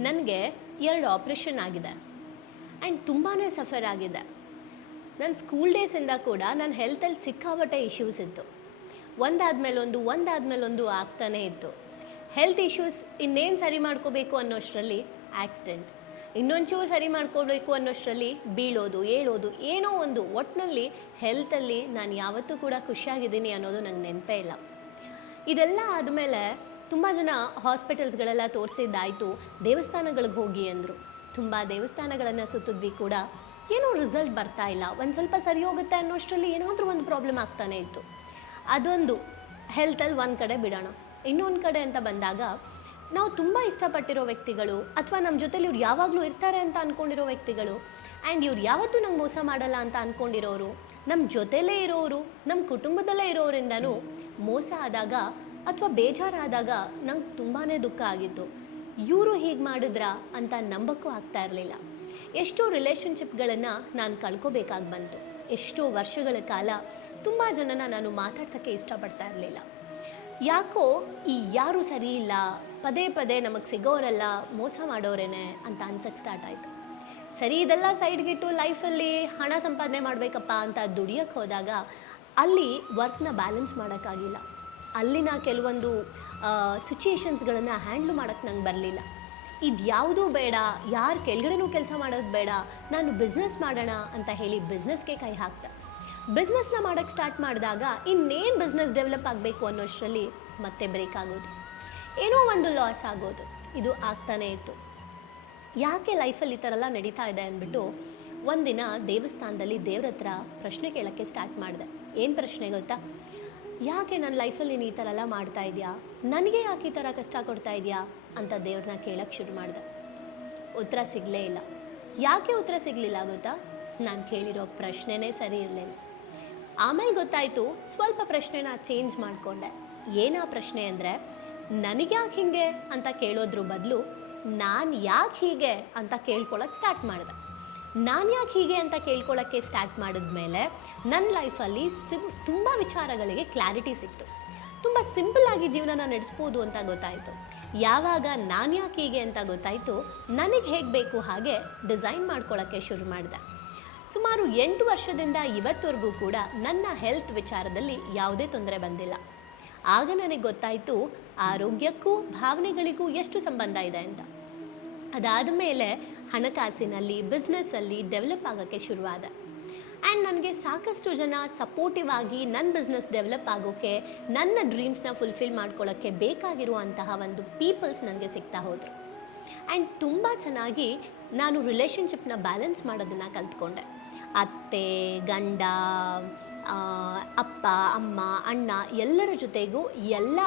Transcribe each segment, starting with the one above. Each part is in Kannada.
ನನಗೆ ಎರಡು ಆಪ್ರೇಷನ್ ಆಗಿದೆ. ಆ್ಯಂಡ್ ತುಂಬಾ ಸಫರ್ ಆಗಿದೆ. ನನ್ನ ಸ್ಕೂಲ್ ಡೇಸಿಂದ ಕೂಡ ನನ್ನ ಹೆಲ್ತಲ್ಲಿ ಸಿಕ್ಕಾಪಟ್ಟೆ ಇಶ್ಯೂಸ್ ಇತ್ತು. ಒಂದಾದ್ಮೇಲೆ ಒಂದು ಒಂದಾದ್ಮೇಲೆ ಒಂದು ಆಗ್ತಾನೇ ಇತ್ತು. ಹೆಲ್ತ್ ಇಶ್ಯೂಸ್ ಇನ್ನೇನು ಸರಿ ಮಾಡ್ಕೋಬೇಕು ಅನ್ನೋಷ್ಟರಲ್ಲಿ ಆಕ್ಸಿಡೆಂಟ್. ಇನ್ನೊಂಚೂರು ಸರಿ ಮಾಡ್ಕೋಬೇಕು ಅನ್ನೋಷ್ಟರಲ್ಲಿ ಬೀಳೋದು, ಏಳೋದು, ಏನೋ ಒಂದು ಒಟ್ಟಿನಲ್ಲಿ ಹೆಲ್ತಲ್ಲಿ ನಾನು ಯಾವತ್ತೂ ಕೂಡ ಖುಷಿಯಾಗಿದ್ದೀನಿ ಅನ್ನೋದು ನನಗೆ ನೆನಪೇ ಇಲ್ಲ. ಇದೆಲ್ಲ ಆದಮೇಲೆ ತುಂಬ ಜನ ಹಾಸ್ಪಿಟಲ್ಸ್ಗಳೆಲ್ಲ ತೋರಿಸಿದ್ದಾಯಿತು, ದೇವಸ್ಥಾನಗಳಿಗೆ ಹೋಗಿ ಅಂದರು. ತುಂಬ ದೇವಸ್ಥಾನಗಳನ್ನು ಸುತ್ತಿದ್ವಿ ಕೂಡ. ಏನೋ ರಿಸಲ್ಟ್ ಬರ್ತಾ ಇಲ್ಲ. ಒಂದು ಸ್ವಲ್ಪ ಸರಿ ಹೋಗುತ್ತೆ ಅನ್ನೋಷ್ಟರಲ್ಲಿ ಏನಾದರೂ ಒಂದು ಪ್ರಾಬ್ಲಮ್ ಆಗ್ತಾನೆ ಇತ್ತು. ಅದೊಂದು ಹೆಲ್ತಲ್ಲಿ ಒಂದು ಕಡೆ ಬಿಡೋಣ. ಇನ್ನೊಂದು ಕಡೆ ಅಂತ ಬಂದಾಗ, ನಾವು ತುಂಬ ಇಷ್ಟಪಟ್ಟಿರೋ ವ್ಯಕ್ತಿಗಳು, ಅಥವಾ ನಮ್ಮ ಜೊತೆಲಿ ಇವ್ರು ಯಾವಾಗಲೂ ಇರ್ತಾರೆ ಅಂತ ಅಂದ್ಕೊಂಡಿರೋ ವ್ಯಕ್ತಿಗಳು ಆ್ಯಂಡ್ ಇವ್ರು ಯಾವತ್ತೂ ನಂಗೆ ಮೋಸ ಮಾಡಲ್ಲ ಅಂತ ಅಂದ್ಕೊಂಡಿರೋರು ನಮ್ಮ ಜೊತೆಲೇ ಇರೋರು ನಮ್ಮ ಕುಟುಂಬದಲ್ಲೇ ಇರೋರಿಂದನೂ ಮೋಸ ಆದಾಗ ಅಥವಾ ಬೇಜಾರಾದಾಗ ನಂಗೆ ತುಂಬಾ ದುಃಖ ಆಗಿತ್ತು. ಇವರು ಹೀಗೆ ಮಾಡಿದ್ರಾ ಅಂತ ನಂಬಕ್ಕೂ ಆಗ್ತಾ ಇರಲಿಲ್ಲ. ಎಷ್ಟೋ ರಿಲೇಷನ್ಶಿಪ್ಗಳನ್ನು ನಾನು ಕಳ್ಕೋಬೇಕಾಗಿ ಬಂತು. ಎಷ್ಟೋ ವರ್ಷಗಳ ಕಾಲ ತುಂಬ ಜನನ ನಾನು ಮಾತಾಡ್ಸೋಕ್ಕೆ ಇಷ್ಟಪಡ್ತಾ ಇರಲಿಲ್ಲ. ಯಾಕೋ ಈ ಯಾರು ಸರಿ ಇಲ್ಲ, ಪದೇ ಪದೇ ನಮಗೆ ಸಿಗೋರೆಲ್ಲ ಮೋಸ ಮಾಡೋರೇನೆ ಅಂತ ಅನ್ಸಕ್ಕೆ ಸ್ಟಾರ್ಟ್ ಆಯಿತು. ಸರಿ ಇದೆಲ್ಲ ಸೈಡ್ಗಿಟ್ಟು ಲೈಫಲ್ಲಿ ಹಣ ಸಂಪಾದನೆ ಮಾಡಬೇಕಪ್ಪ ಅಂತ ದುಡಿಯೋಕ್ಕೆ ಹೋದಾಗ ಅಲ್ಲಿ ವರ್ಕ್ನ ಬ್ಯಾಲೆನ್ಸ್ ಮಾಡೋಕ್ಕಾಗಿಲ್ಲ. ಅಲ್ಲಿನ ಕೆಲವೊಂದು ಸಿಚುಯೇಷನ್ಸ್ಗಳನ್ನು ಹ್ಯಾಂಡ್ಲ್ ಮಾಡೋಕ್ಕೆ ನಂಗೆ ಬರಲಿಲ್ಲ. ಇದು ಯಾವುದೂ ಬೇಡ, ಯಾರು ಕೆಳಗಡೆನೂ ಕೆಲಸ ಮಾಡೋದು ಬೇಡ, ನಾನು ಬಿಸ್ನೆಸ್ ಮಾಡೋಣ ಅಂತ ಹೇಳಿ ಬಿಸ್ನೆಸ್ಗೆ ಕೈ ಹಾಕ್ದೆ. ಬಿಸ್ನೆಸ್ನ ಮಾಡೋಕ್ಕೆ ಸ್ಟಾರ್ಟ್ ಮಾಡಿದಾಗ ಇನ್ನೇನು ಬಿಸ್ನೆಸ್ ಡೆವಲಪ್ ಆಗಬೇಕು ಅನ್ನೋಷ್ಟರಲ್ಲಿ ಮತ್ತೆ ಬ್ರೇಕ್ ಆಗೋದು. ಏನೋ ಒಂದು ಲಾಸ್ ಆಗೋದು. ಇದು ಆಗ್ತಾನೇ ಇತ್ತು. ಯಾಕೆ ಲೈಫಲ್ಲಿ ಈ ಥರ ಎಲ್ಲ ನಡೀತಾ ಇದೆ ಅಂದ್ಬಿಟ್ಟು ಒಂದಿನ ದೇವಸ್ಥಾನದಲ್ಲಿ ದೇವ್ರ ಹತ್ರ ಪ್ರಶ್ನೆ ಕೇಳೋಕ್ಕೆ ಸ್ಟಾರ್ಟ್ ಮಾಡಿದೆ. ಏನು ಪ್ರಶ್ನೆ ಗೊತ್ತಾ? ಯಾಕೆ ನನ್ನ ಲೈಫಲ್ಲಿ ನೀನು ಈ ಥರ ಎಲ್ಲ ಮಾಡ್ತಾ ಇದೆಯಾ? ನನಗೆ ಯಾಕೆ ಈ ಥರ ಕಷ್ಟ ಕೊಡ್ತಾ ಇದೆಯಾ? ಅಂತ ದೇವ್ರನ್ನ ಕೇಳೋಕ್ಕೆ ಶುರು ಮಾಡಿದೆ. ಉತ್ತರ ಸಿಗಲೇ ಇಲ್ಲ. ಯಾಕೆ ಉತ್ತರ ಸಿಗಲಿಲ್ಲ ಗೊತ್ತಾ? ನಾನು ಕೇಳಿರೋ ಪ್ರಶ್ನೆನೇ ಸರಿ ಇರಲಿಲ್ಲ. ಆಮೇಲೆ ಗೊತ್ತಾಯಿತು, ಸ್ವಲ್ಪ ಪ್ರಶ್ನೆನ ಚೇಂಜ್ ಮಾಡಿಕೊಂಡೆ. ಏನಾ ಪ್ರಶ್ನೆ ಅಂದರೆ, ನನಗ್ಯಾಕೆ ಹೀಗೆ? ಅಂತ ಕೇಳೋದ್ರ ಬದಲು, ನಾನು ಯಾಕೆ ಹೀಗೆ ಅಂತ ಕೇಳ್ಕೊಳ್ಳೋಕ್ಕೆ ಸ್ಟಾರ್ಟ್ ಮಾಡಿದೆ. ನಾನು ಯಾಕೆ ಹೀಗೆ ಅಂತ ಕೇಳ್ಕೊಳ್ಳೋಕ್ಕೆ ಸ್ಟಾರ್ಟ್ ಮಾಡಿದ್ಮೇಲೆ ನನ್ನ ಲೈಫಲ್ಲಿ ಸಿಮ್ ತುಂಬ ವಿಚಾರಗಳಿಗೆ ಕ್ಲಾರಿಟಿ ಸಿಕ್ತು. ತುಂಬ ಸಿಂಪಲ್ ಆಗಿ ಜೀವನನ ನಡೆಸ್ಬೋದು ಅಂತ ಗೊತ್ತಾಯಿತು. ಯಾವಾಗ ನಾನು ಯಾಕೆ ಹೀಗೆ ಅಂತ ಗೊತ್ತಾಯಿತು, ನನಗೆ ಹೇಗೆ ಬೇಕು ಹಾಗೆ ಡಿಸೈನ್ ಮಾಡ್ಕೊಳ್ಳೋಕ್ಕೆ ಶುರು ಮಾಡಿದೆ. ಸುಮಾರು ಎಂಟು ವರ್ಷದಿಂದ ಇವತ್ತವರೆಗೂ ಕೂಡ ನನ್ನ ಹೆಲ್ತ್ ವಿಚಾರದಲ್ಲಿ ಯಾವುದೇ ತೊಂದರೆ ಬಂದಿಲ್ಲ. ಆಗ ನನಗೆ ಗೊತ್ತಾಯಿತು, ಆರೋಗ್ಯಕ್ಕೂ ಭಾವನೆಗಳಿಗೂ ಎಷ್ಟು ಸಂಬಂಧ ಇದೆ ಅಂತ. ಅದಾದ ಮೇಲೆ ಹಣಕಾಸಿನಲ್ಲಿ ಬಿಸ್ನೆಸ್ಸಲ್ಲಿ ಡೆವಲಪ್ ಆಗೋಕ್ಕೆ ಶುರುವಾದ. ಆ್ಯಂಡ್ ನನಗೆ ಸಾಕಷ್ಟು ಜನ ಸಪೋರ್ಟಿವ್ ಆಗಿ ನನ್ನ ಬಿಸ್ನೆಸ್ ಡೆವಲಪ್ ಆಗೋಕ್ಕೆ ನನ್ನ ಡ್ರೀಮ್ಸ್ನ ಫುಲ್ಫಿಲ್ ಮಾಡ್ಕೊಳ್ಳೋಕ್ಕೆ ಬೇಕಾಗಿರುವಂತಹ ಒಂದು ಪೀಪಲ್ಸ್ ನನಗೆ ಸಿಗ್ತಾ ಹೋದರು. ಆ್ಯಂಡ್ ತುಂಬ ಚೆನ್ನಾಗಿ ನಾನು ರಿಲೇಷನ್ಶಿಪ್ನ ಬ್ಯಾಲೆನ್ಸ್ ಮಾಡೋದನ್ನು ಕಲ್ತ್ಕೊಂಡೆ. ಅತ್ತೆ, ಗಂಡ ಅಪ್ಪ, ಅಮ್ಮ, ಅಣ್ಣ ಎಲ್ಲರ ಜೊತೆಗೂ ಎಲ್ಲ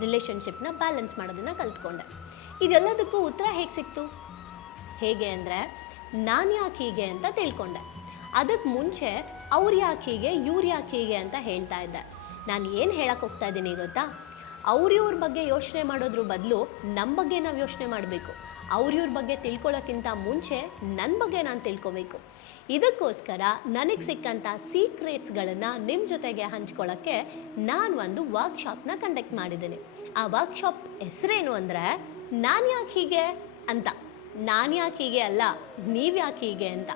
ರಿಲೇಷನ್ಶಿಪ್ನ ಬ್ಯಾಲೆನ್ಸ್ ಮಾಡೋದನ್ನು ಕಲ್ತ್ಕೊಂಡೆ. ಇದೆಲ್ಲದಕ್ಕೂ ಉತ್ತರ ಹೇಗೆ ಸಿಕ್ತು? ಹೇಗೆ ಅಂದರೆ, ನಾನು ಯಾಕೆ ಹೀಗೆ ಅಂತ ತಿಳ್ಕೊಂಡೆ. ಅದಕ್ಕೆ ಮುಂಚೆ ಅವ್ರು ಯಾಕೆ ಹೀಗೆ, ಇವ್ರು ಯಾಕೆ ಹೀಗೆ ಅಂತ ಹೇಳ್ತಾ ಇದ್ದೆ. ನಾನು ಏನು ಹೇಳಕ್ಕೆ ಹೋಗ್ತಾ ಇದ್ದೀನಿ ಗೊತ್ತಾ? ಅವ್ರ ಇವ್ರ ಬಗ್ಗೆ ಯೋಚನೆ ಮಾಡೋದ್ರ ಬದಲು ನಮ್ಮ ಬಗ್ಗೆ ನಾವು ಯೋಚನೆ ಮಾಡಬೇಕು. ಅವ್ರ ಇವ್ರ ಬಗ್ಗೆ ತಿಳ್ಕೊಳ್ಳೋಕ್ಕಿಂತ ಮುಂಚೆ ನನ್ನ ಬಗ್ಗೆ ನಾನು ತಿಳ್ಕೊಬೇಕು. ಇದಕ್ಕೋಸ್ಕರ ನನಗೆ ಸಿಕ್ಕಂಥ ಸೀಕ್ರೆಟ್ಸ್ಗಳನ್ನು ನಿಮ್ಮ ಜೊತೆಗೆ ಹಂಚ್ಕೊಳ್ಳೋಕ್ಕೆ ನಾನು ಒಂದು ವರ್ಕ್ಶಾಪ್ನ ಕಂಡಕ್ಟ್ ಮಾಡಿದ್ದೀನಿ. ಆ ವರ್ಕ್ಶಾಪ್ ಹೆಸರೇನು ಅಂದರೆ, ನಾನು ಯಾಕೆ ಹೀಗೆ? ಅಂತ. ನಾನು ಯಾಕೆ ಹೀಗೆ ಅಲ್ಲ, ನೀವು ಯಾಕೆ ಹೀಗೆ ಅಂತ.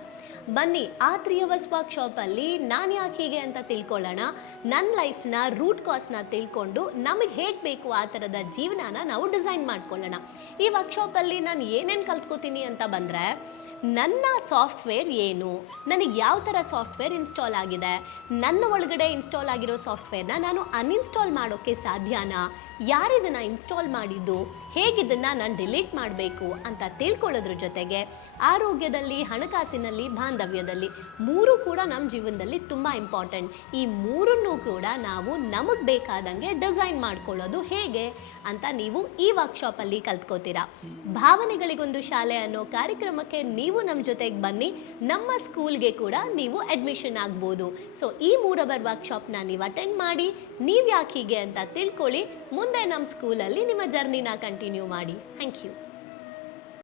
ಬನ್ನಿ, ಆ ತ್ರೀ ಅವರ್ಸ್ ವರ್ಕ್ಶಾಪಲ್ಲಿ ನಾನು ಯಾಕೆ ಹೀಗೆ ಅಂತ ತಿಳ್ಕೊಳ್ಳೋಣ. ನನ್ನ ಲೈಫ್ನ ರೂಟ್ ಕಾಸ್ನ ತಿಳ್ಕೊಂಡು ನಮಗೆ ಹೇಗೆ ಬೇಕು ಆ ಥರದ ಜೀವನನ ನಾವು ಡಿಸೈನ್ ಮಾಡ್ಕೊಳ್ಳೋಣ. ಈ ವರ್ಕ್ಶಾಪಲ್ಲಿ ನಾನು ಏನೇನು ಕಲ್ತ್ಕೋತೀನಿ ಅಂತ ಬಂದರೆ, ನನ್ನ ಸಾಫ್ಟ್ವೇರ್ ಏನು? ನನಗೆ ಯಾವ ಥರ ಸಾಫ್ಟ್ವೇರ್ ಇನ್ಸ್ಟಾಲ್ ಆಗಿದೆ? ನನ್ನ ಒಳಗಡೆ ಇನ್ಸ್ಟಾಲ್ ಆಗಿರೋ ಸಾಫ್ಟ್ವೇರ್ನ ನಾನು ಅನ್ಇನ್ಸ್ಟಾಲ್ ಮಾಡೋಕ್ಕೆ ಸಾಧ್ಯನಾ? ಯಾರಿದನ್ನು ಇನ್ಸ್ಟಾಲ್ ಮಾಡಿದ್ದು, ಹೇಗಿದನ್ನು ನಾನು ಡಿಲೀಟ್ ಮಾಡಬೇಕು ಅಂತ ತಿಳ್ಕೊಳ್ಳೋದ್ರ ಜೊತೆಗೆ ಆರೋಗ್ಯದಲ್ಲಿ, ಹಣಕಾಸಿನಲ್ಲಿ, ಬಾಂಧವ್ಯದಲ್ಲಿ ಮೂರು ಕೂಡ ನಮ್ಮ ಜೀವನದಲ್ಲಿ ತುಂಬ ಇಂಪಾರ್ಟೆಂಟ್ ಈ ಮೂರನ್ನು ಕೂಡ ನಾವು ನಮಗೆ ಬೇಕಾದಂಗೆ ಡಿಸೈನ್ ಮಾಡ್ಕೊಳ್ಳೋದು ಹೇಗೆ ಅಂತ ನೀವು ಈ ವರ್ಕ್ಶಾಪಲ್ಲಿ ಕಲ್ತ್ಕೋತೀರಾ. ಭಾವನೆಗಳಿಗೊಂದು ಶಾಲೆ ಅನ್ನೋ ಕಾರ್ಯಕ್ರಮಕ್ಕೆ ನೀವು ನಮ್ಮ ಜೊತೆಗೆ ಬನ್ನಿ. ನಮ್ಮ ಸ್ಕೂಲ್ಗೆ ಕೂಡ ನೀವು ಅಡ್ಮಿಷನ್ ಆಗ್ಬೋದು. ಸೊ ಈ ಮೂರವರ್ ವರ್ಕ್ಶಾಪ್ನ ನೀವು ಅಟೆಂಡ್ ಮಾಡಿ ನೀವು ಯಾಕೆ ಹೀಗೆ ಅಂತ ತಿಳ್ಕೊಳ್ಳಿ. ಮುಂದೆ ನಮ್ಮ ಸ್ಕೂಲಲ್ಲಿ ನಿಮ್ಮ ಜರ್ನಿನ ಕಂಟಿನ್ಯೂ ಮಾಡಿ. Thank you